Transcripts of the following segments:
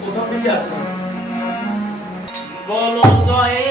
প্রথম থেকে আসবে। বলো জয়ে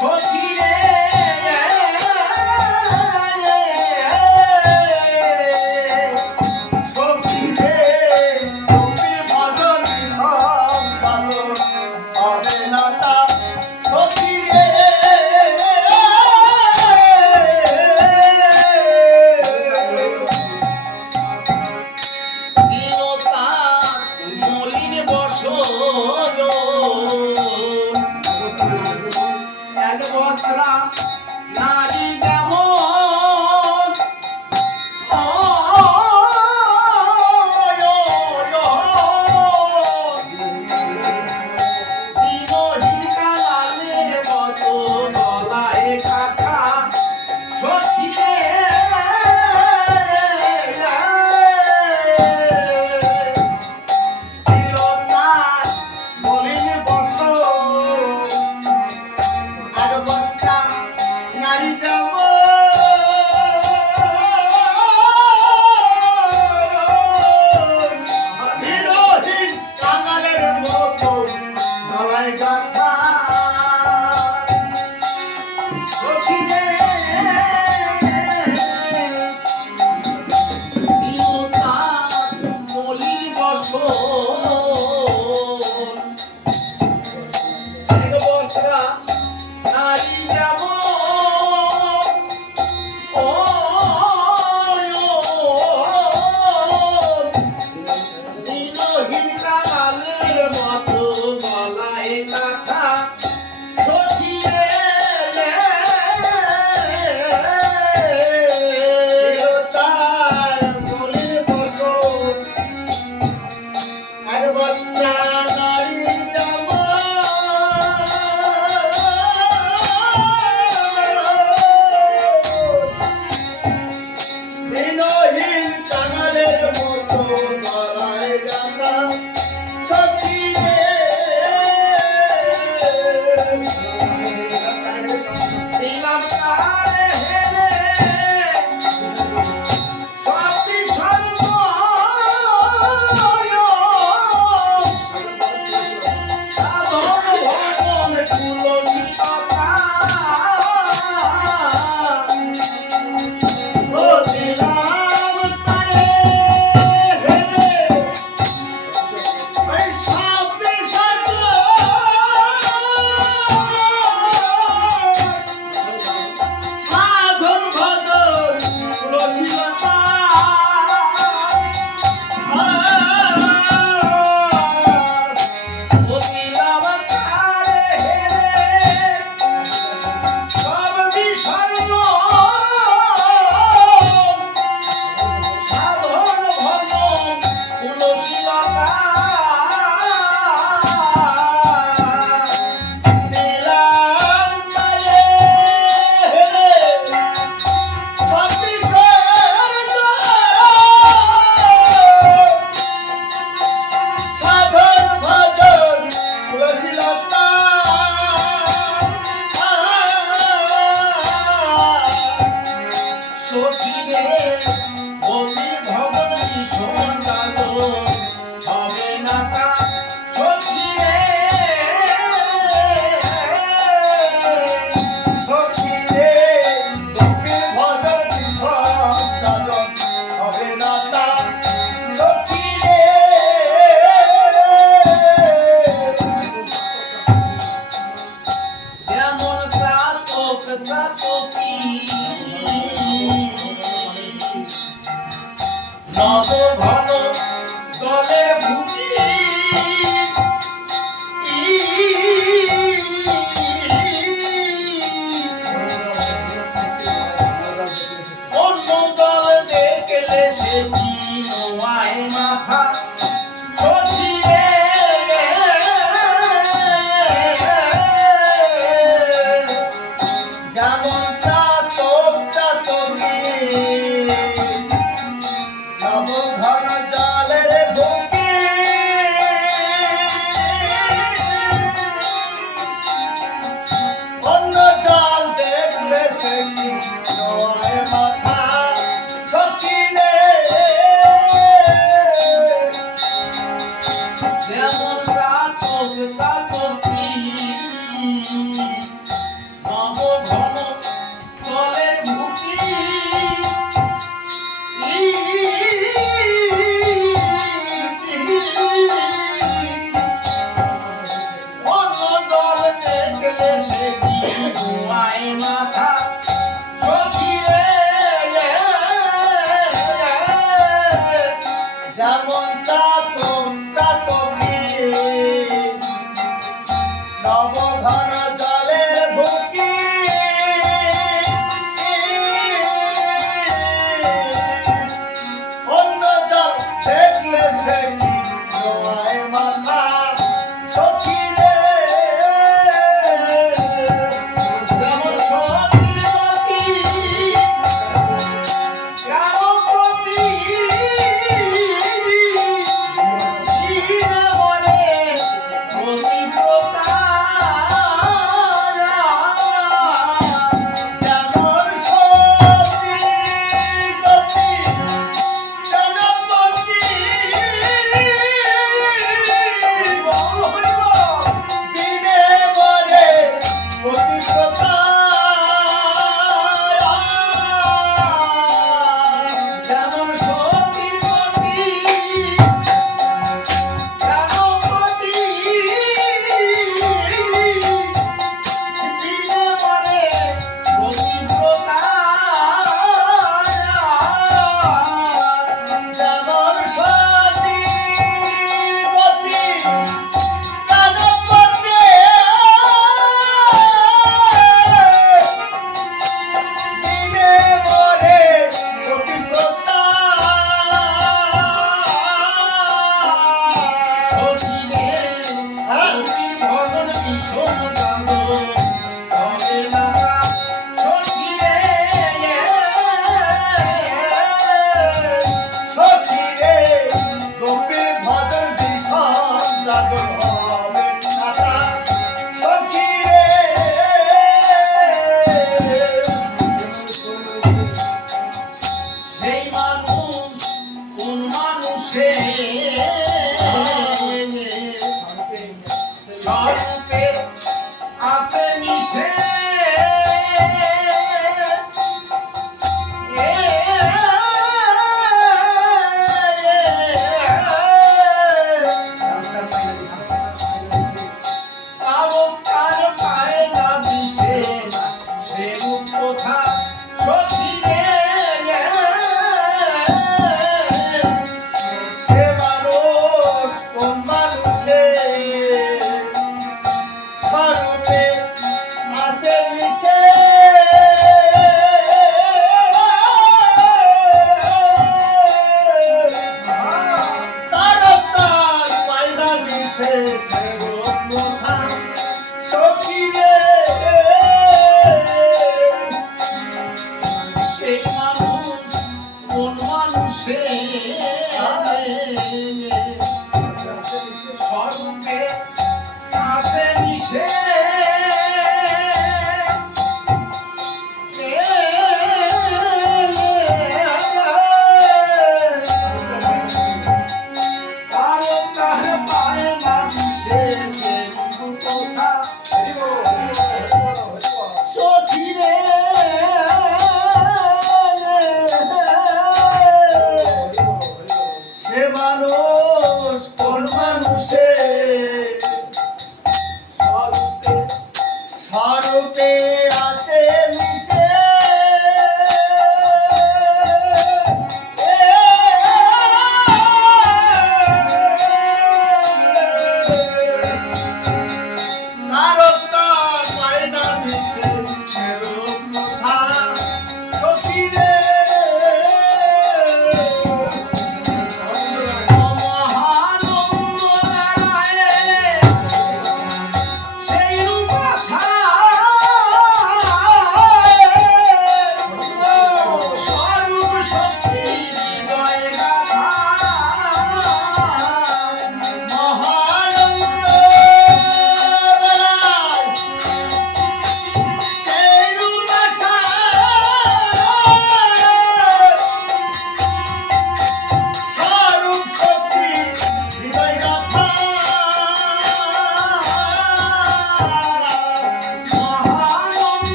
সচিরে